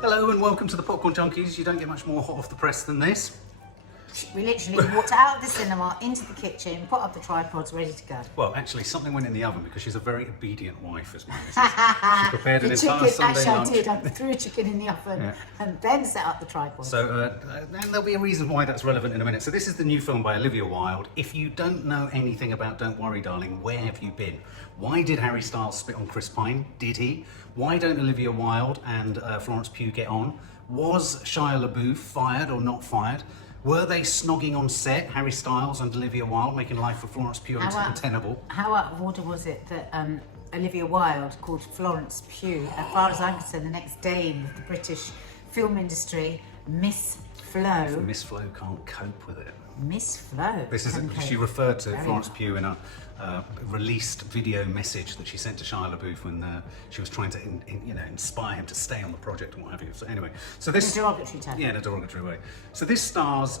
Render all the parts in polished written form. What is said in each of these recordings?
Hello and welcome to the Popcorn Junkies. You don't get much more hot off the press than this. We literally walked out of the cinema, into the kitchen, put up the tripods, ready to go. Well, actually, something went in the oven because she's a very obedient wife, as my missus. She prepared an entire Sunday lunch. Actually, I did. I threw a chicken in the oven and then set up the tripod. So, and there'll be a reason why that's relevant in a minute. So this is the new film by Olivia Wilde. If you don't know anything about Don't Worry Darling, where have you been? Why did Harry Styles spit on Chris Pine? Did he? Why don't Olivia Wilde and Florence Pugh get on? Was Shia LaBeouf fired or not fired? Were they snogging on set, Harry Styles and Olivia Wilde, making life for Florence Pugh untenable? How out of order was it that Olivia Wilde called Florence Pugh, as far as I'm concerned, the next dame of the British film industry, Miss Flo? Miss Flo can't cope with it. Miss Flo? This is she referred to Florence Pugh in a released video message that she sent to Shia LaBeouf when she was trying to inspire him to stay on the project and what have you. So anyway, so this... In a derogatory term. Yeah, in a derogatory way. So this stars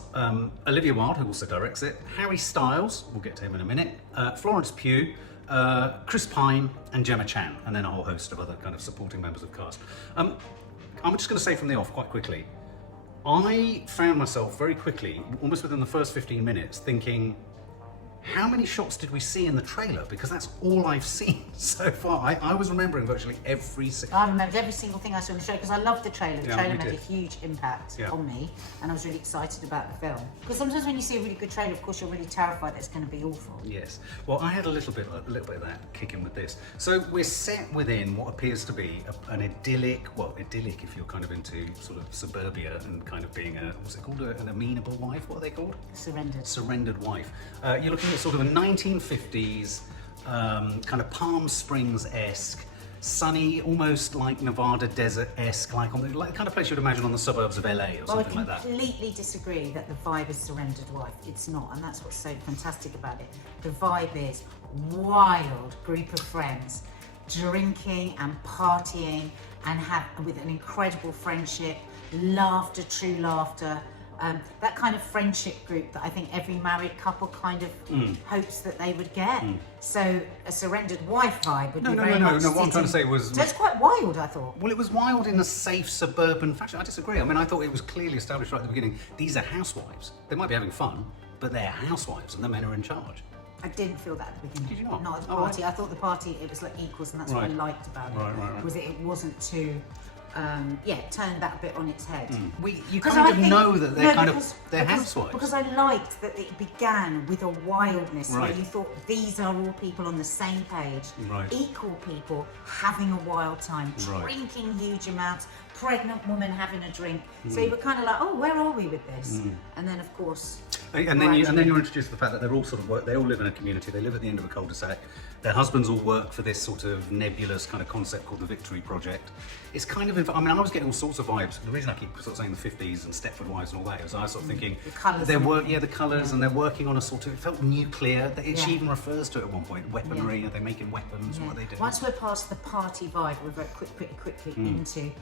Olivia Wilde, who also directs it, Harry Styles, we'll get to him in a minute, Florence Pugh, Chris Pine and Gemma Chan, and then a whole host of other kind of supporting members of the cast. I'm just going to say from the off quite quickly, I found myself very quickly, almost within the first 15 minutes, thinking, how many shots did we see in the trailer? Because that's all I've seen so far. I was remembering virtually every single... I remembered every single thing I saw in the trailer because I loved the trailer. The trailer made a huge impact on me and I was really excited about the film. Because sometimes when you see a really good trailer, of course, you're really terrified that it's going to be awful. Yes. Well, I had a little bit of that kicking with this. So we're set within what appears to be an idyllic if you're kind of into sort of suburbia and kind of being what's it called, an amenable wife? What are they called? Surrendered wife. You're looking at sort of a 1950s kind of Palm Springs-esque, sunny, almost like Nevada desert-esque, like the kind of place you'd imagine on the suburbs of LA or something like that. I completely disagree that the vibe is surrendered wife. It's not, and that's what's so fantastic about it. The vibe is wild group of friends drinking and partying and with an incredible friendship, laughter, true laughter. That kind of friendship group that I think every married couple kind of hopes that they would get. So a surrendered wife vibe would be very much... No, what I'm trying to say was... So it's quite wild, I thought. Well, it was wild in a safe suburban fashion. I disagree. I mean, I thought it was clearly established right at the beginning. These are housewives. They might be having fun, but they're housewives and the men are in charge. I didn't feel that at the beginning. Did you not? Not at the party. I thought the party, it was like equals, and that's what I liked about it. Right. Was it wasn't too... turned that a bit on its head. You kind of know that they're they're housewives. Because I liked that it began with a wildness where you thought these are all people on the same page, equal people having a wild time, drinking huge amounts, pregnant woman having a drink. So you were kind of like, oh, where are we with this? And then of course... And then you're introduced to the fact that they're all sort of they all live in a community, they live at the end of a cul-de-sac, their husbands all work for this sort of nebulous kind of concept called the Victory Project. It's kind of, I mean, I was getting all sorts of vibes. The reason I keep sort of saying the 50s and Stepford Wives and all that is I was sort of thinking, the colours, the colours, and they're working on a sort of, it felt nuclear. She even refers to it at one point, weaponry, are they making weapons, what are they doing? Once we're past the party vibe, we're very quickly into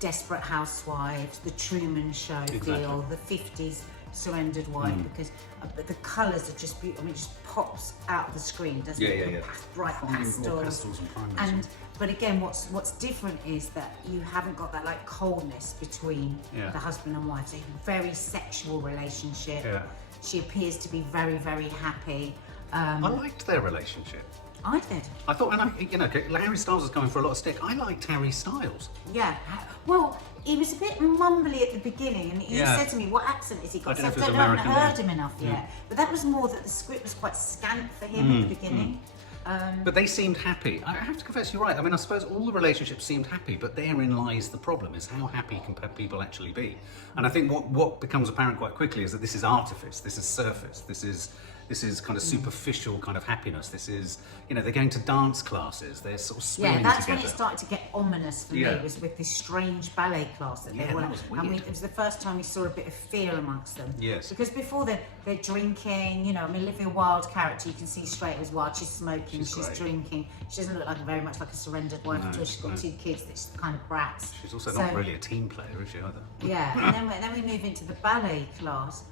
Desperate Housewives, the Truman Show feel, the 50s surrendered wife, because the colours are just beautiful. I mean, it just pops out of the screen, doesn't it? Bright pastels and primers. But again, what's different is that you haven't got that like coldness between the husband and wife. It's a very sexual relationship. She appears to be very, very happy. I liked their relationship. I did. I thought, Harry Styles was going for a lot of stick. I liked Harry Styles. Yeah. Well, he was a bit mumbly at the beginning, and you said to me, "What accent is he got?" I haven't heard him enough yet. But that was more that the script was quite scant for him at the beginning. But they seemed happy. I have to confess, you're right. I mean, I suppose all the relationships seemed happy, but therein lies the problem: is how happy can people actually be? And I think what becomes apparent quite quickly is that this is artifice. This is surface. This is kind of superficial kind of happiness. This is, they're going to dance classes. They're sort of swimming together. Yeah, that's when it started to get ominous for me, was with this strange ballet class that they were. That was weird. It was the first time we saw a bit of fear amongst them. Yes. Because before they're drinking, I mean, Olivia Wilde character, you can see straight as wild. She's smoking, she's drinking. She doesn't look very much like a surrendered wife at all. She's got two kids that she's kind of brats. She's also not really a team player, is she, either? Yeah, and then we move into the ballet class.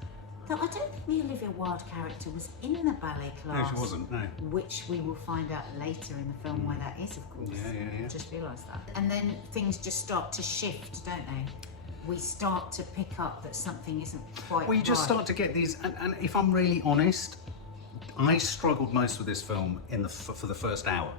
Though I don't think the Olivia Wilde character was in the ballet class. No, she wasn't, no. Which we will find out later in the film why that is, of course. Yeah. Just realised that. And then things just start to shift, don't they? We start to pick up that something isn't quite Well, you just right. start to get these, and if I'm really honest, I struggled most with this film for the first hour.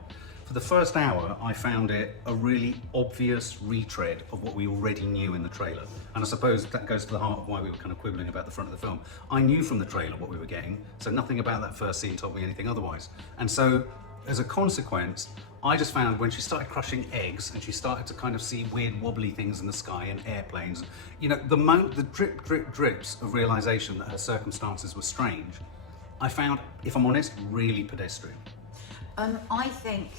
For the first hour, I found it a really obvious retread of what we already knew in the trailer. And I suppose that goes to the heart of why we were kind of quibbling about the front of the film. I knew from the trailer what we were getting, so nothing about that first scene told me anything otherwise. And so, as a consequence, I just found when she started crushing eggs and she started to kind of see weird wobbly things in the sky and airplanes, you know, the drips of realization that her circumstances were strange, I found, if I'm honest, really pedestrian. I think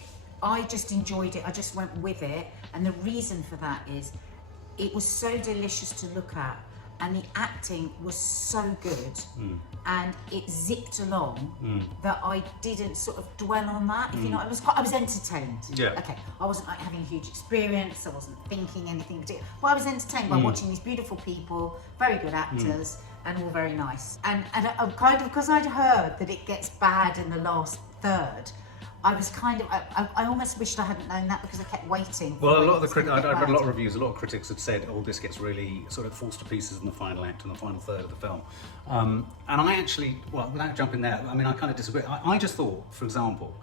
I just enjoyed it. I just went with it. And the reason for that is it was so delicious to look at. And the acting was so good, and it zipped along that I didn't sort of dwell on that. If you know, I was entertained. Yeah. Okay, I wasn't like having a huge experience. I wasn't thinking anything particular, but I was entertained by watching these beautiful people, very good actors, and all very nice. And I kind of, because I'd heard that it gets bad in the last third, I was kind of, I almost wished I hadn't known that because I kept waiting. Well, a lot of the I'd read a lot of reviews. A lot of critics had said, "Oh, this gets really sort of falls to pieces in the final act and the final third of the film." And I actually, well, without jumping there, I mean, I kind of disagree. I just thought, for example,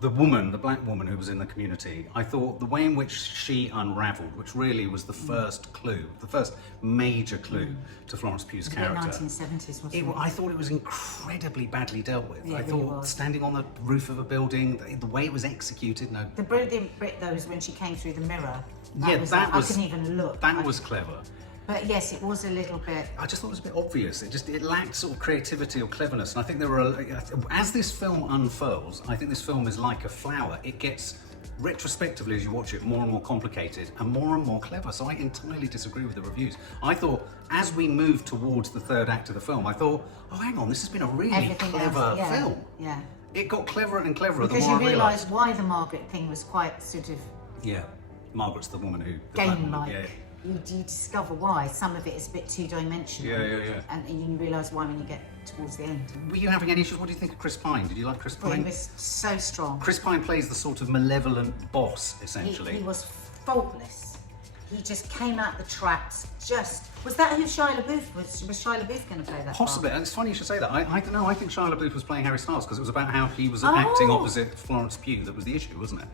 the black woman who was in the community, I thought the way in which she unravelled, which really was the first clue, the first major clue to Florence Pugh's character. In the 1970s, wasn't it? I thought it was incredibly badly dealt with. Yeah, I it thought really was. standing on the roof of a building, the way it was executed, no. The brilliant bit though is when she came through the mirror. Yeah, that was. I couldn't even look. That was clever. But yes, it was a little bit. I just thought it was a bit obvious. It lacked sort of creativity or cleverness. And I think there were, as this film unfurls, I think this film is like a flower. It gets, retrospectively as you watch it, more and more complicated and more clever. So I entirely disagree with the reviews. I thought, as we moved towards the third act of the film, I thought, oh, hang on, this has been a really Everything clever else, yeah, film. yeah. It got cleverer and cleverer Because the more you I realised. realise why the Margaret thing was quite sort of Yeah, Margaret's the woman who... game-like. Yeah. You discover why. Some of it is a bit two-dimensional. Yeah. And you realise why when you get towards the end. Were you having any issues? What do you think of Chris Pine? Did you like Chris But he Pine? was so strong. Chris Pine plays the sort of malevolent boss, essentially. He was faultless. He just came out the traps. Was that who Shia LaBeouf was? Was Shia LaBeouf going to play that? Possibly, part? and it's funny you should say that. I don't know. I think Shia LaBeouf was playing Harry Styles because it was about how he was acting opposite Florence Pugh. That was the issue, wasn't it?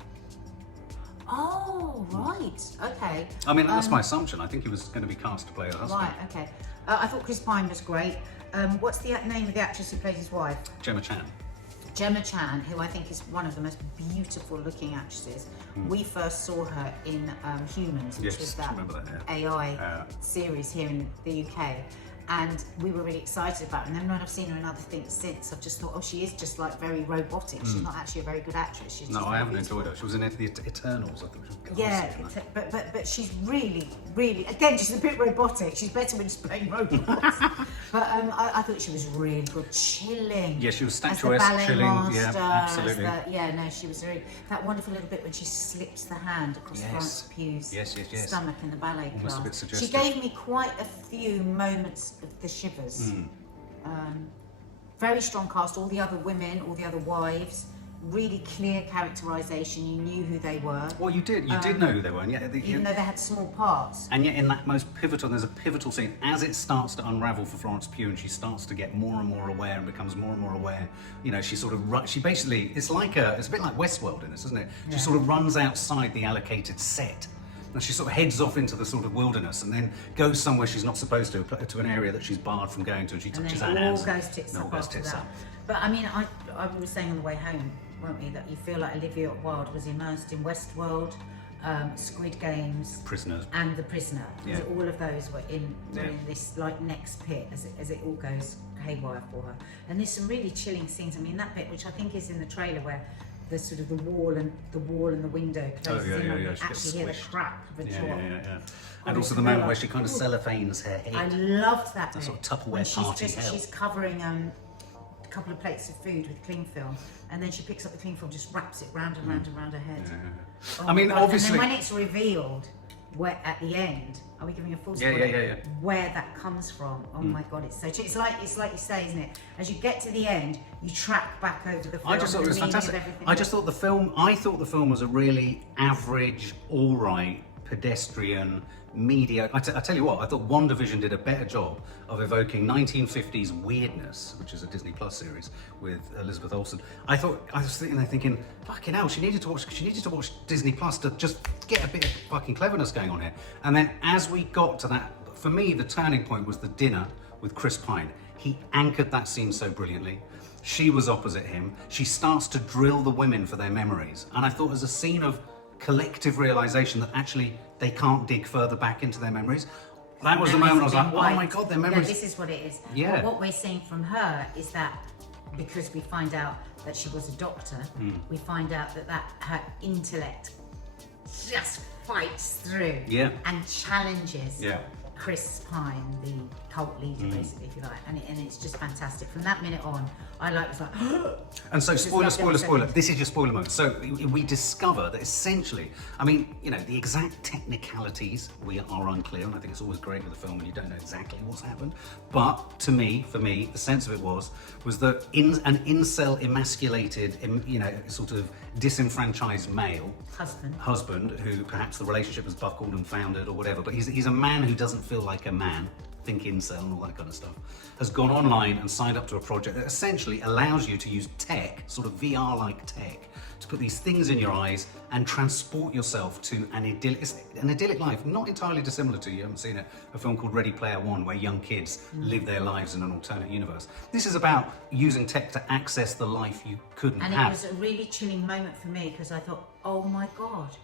Oh, right. Okay. I mean, that's my assumption. I think he was going to be cast to play her husband. Right. Okay. I thought Chris Pine was great. What's the name of the actress who plays his wife? Gemma Chan. Gemma Chan, who I think is one of the most beautiful looking actresses. We first saw her in Humans, which Yes, was I that remember that, yeah. AI series here in the UK. And we were really excited about her. And then when I've seen her in other things since, I've just thought, oh, she is just like very robotic. She's not actually a very good actress. She's No, just I very haven't beautiful. enjoyed her. She was in the Eternals, I think. Yeah, but she's really, again, she's a bit robotic. She's better when she's playing robots. But I thought she was really good, chilling. Yeah, she was As the statuesque, ballet chilling. master, Yeah, absolutely. she was really, that wonderful little bit when she slips the hand across Yes. Florence Pugh's Yes. stomach in the ballet Almost a class. bit She suggestive. gave me quite a few moments of the shivers. Very strong cast, all the other women, all the other wives, really clear characterisation, you knew who they were. Well, you did know who they were, and yet, Even though they had small parts. and yet in that most pivotal, there's a pivotal scene, as it starts to unravel for Florence Pugh and she starts to get more and more aware and becomes more and more aware, you know, she sort of, she basically, it's a bit like Westworld in this, isn't it? She sort of runs outside the allocated set. And she sort of heads off into the sort of wilderness and then goes somewhere she's not supposed to an area that she's barred from going to, and she touches And her then it hands. all goes tits up after that. But I mean, I was saying on the way home, weren't we, that you feel like Olivia Wilde was immersed in Westworld, Squid Games, Prisoners. and The Prisoner. Yeah. All of those were in this like next pit as it all goes haywire for her. And there's some really chilling scenes. I mean, that bit, which I think is in the trailer, where the sort of the wall and the window closes in, and you She gets actually hear the squished. crack of a drop. And also the moment where she kind of cellophanes her head. I loved that bit. sort of Tupperware when party hell. she's covering a couple of plates of food with cling film, and then she picks up the cling film, just wraps it round and round and round her head. Oh I mean, my God. obviously- And then when it's revealed where at the end, are we giving a full Yeah, spoiler? yeah. Where that comes from? Oh my God, it's so. It's like you say, isn't it? As you get to the end, you track back over the film. I just thought it was fantastic. I thought the film was a really average, all right, pedestrian, media. I tell you what, I thought WandaVision did a better job of evoking 1950s weirdness, which is a Disney Plus series with Elizabeth Olsen. I was sitting there thinking, fucking hell, she needed to watch Disney Plus to just get a bit of fucking cleverness going on here. And then as we got to that, for me, the turning point was the dinner with Chris Pine. He anchored that scene so brilliantly. She was opposite him. She starts to drill the women for their memories. And I thought it was a scene of collective realization that actually they can't dig further back into their memories. That was the moment I was like, oh my God, their memories. No, this is what it is. Yeah. What we're seeing from her is that because we find out that she was a doctor, we find out that her intellect just fights through and challenges Chris Pine, the cult leader, basically, if you like, and it's just fantastic. From that minute on, I was like, and so spoiler. This is your spoiler moment. So we discover that essentially, I mean, you know, the exact technicalities we are unclear, and I think it's always great with a film when you don't know exactly what's happened. But for me, the sense of it was that an incel, emasculated, you know, sort of disenfranchised male husband who perhaps the relationship has buckled and foundered or whatever, but he's a man who doesn't feel like a man, think incel and all that kind of stuff, has gone online and signed up to a project that essentially allows you to use tech, sort of VR-like tech, to put these things in your eyes and transport yourself to an idyllic life, not entirely dissimilar to, you haven't seen it, a film called Ready Player One, where young kids live their lives in an alternate universe. This is about using tech to access the life you couldn't have. And it was a really chilling moment for me because I thought, oh my God,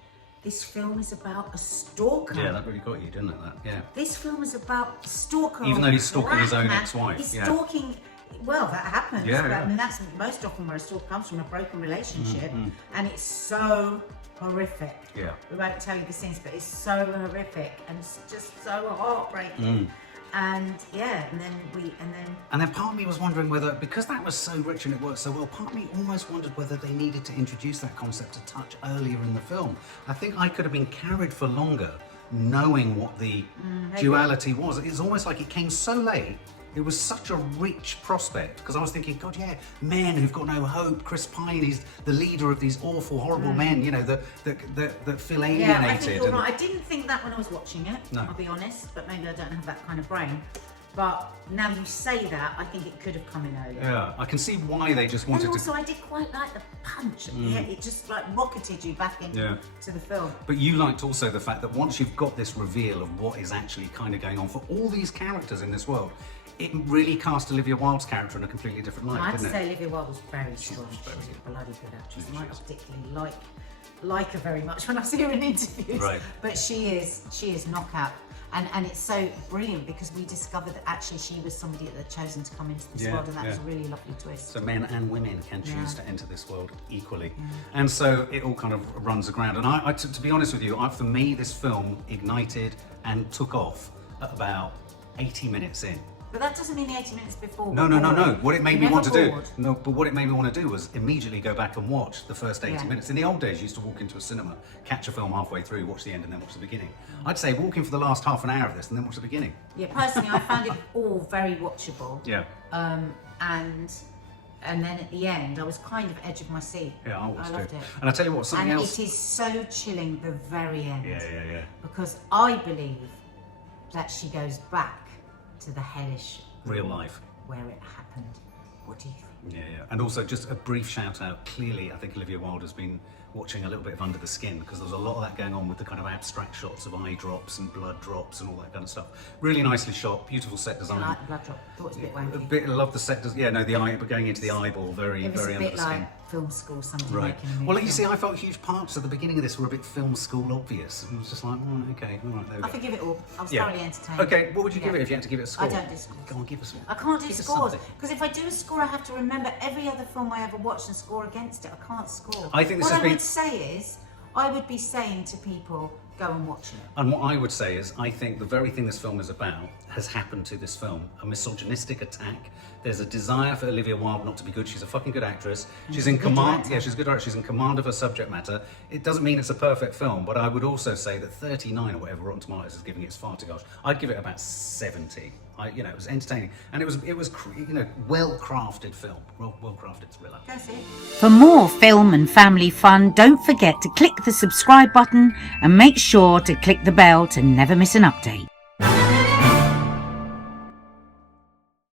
this film is about a stalker. Yeah, that really got you, didn't it? This film is about a stalker. Even though he's stalking his own ex-wife. He's stalking. Well, that happens. Yeah, but, I mean, that's most often where a stalker comes from, a broken relationship, and it's so horrific. Yeah. We won't tell you the scenes, but it's so horrific and it's just so heartbreaking. And and then part of me was wondering whether, because that was so rich and it worked so well, part of me almost wondered whether they needed to introduce that concept a touch earlier in the film. I think I could have been carried for longer knowing what the duality was. It's almost like it came so late. It was such a rich prospect because I was thinking, God, yeah, men who've got no hope. Chris Pine is the leader of these awful, horrible men, you know, that feel alienated. Yeah, I think you're right. I didn't think that when I was watching it, No. I'll be honest, but maybe I don't have that kind of brain. But now you say that, I think it could have come in earlier. Yeah, I can see why they just wanted and also, I did quite like the punch. Yeah, it just like rocketed you back into the film. But you liked also the fact that once you've got this reveal of what is actually kind of going on for all these characters in this world, it really cast Olivia Wilde's character in a completely different light, I have to didn't it? say Olivia Wilde was very strong. She's a bloody good actress. I don't particularly like her very much when I see her in interviews. Right. But she is knockout. And it's so brilliant because we discovered that actually she was somebody that had chosen to come into this world, and that was a really lovely twist. So men and women can choose to enter this world equally. And so it all kind of runs aground. And to be honest with you, for me, this film ignited and took off at about 80 minutes in. But that doesn't mean the 80 minutes before. No. What it made me want to do. Bored. No, but what it made me want to do was immediately go back and watch the first 80 minutes. In the old days, you used to walk into a cinema, catch a film halfway through, watch the end, and then watch the beginning. I'd say walk in for the last half an hour of this and then watch the beginning. Yeah, personally, I found it all very watchable. Yeah. And then at the end, I was kind of edge of my seat. Yeah, I loved it. And I tell you what, something else. It is so chilling the very end. Yeah. Because I believe that she goes back to the hellish real life where it happened. What do you think? Yeah. And also just a brief shout out. Clearly, I think Olivia Wilde has been watching a little bit of Under the Skin because there's a lot of that going on with the kind of abstract shots of eye drops and blood drops and all that kind of stuff. Really nicely shot, beautiful set design. I like the blood drop. Thought it was a bit wanky. I love the set. The eye, but going into the eyeball, very It was very a under bit the skin. like film school, somebody Right. making a movie. Well, you see, I felt huge parts at the beginning of this were a bit film school obvious. It was just like, okay, all right, there we go. I forgive it all. I was thoroughly entertained. Okay, what would you give it if you had to give it a score? I don't do scores. Go on, give us one. I can't do Give us scores something. because if I do a score, I have to remember every other film I ever watched and score against it. I can't score. I think this what has I been- would say is, I would be saying to people, go and watch it. And what I would say is, I think the very thing this film is about has happened to this film. A misogynistic attack. There's a desire for Olivia Wilde not to be good. She's a fucking good actress. She's in command. Yeah, she's a good director. She's in command of her subject matter. It doesn't mean it's a perfect film, but I would also say that 39 or whatever Rotten Tomatoes is giving it is far too harsh. I'd give it about 70. It was entertaining, and it was well-crafted film, well-crafted thriller. That's it. For more film and family fun, don't forget to click the subscribe button and make sure to click the bell to never miss an update.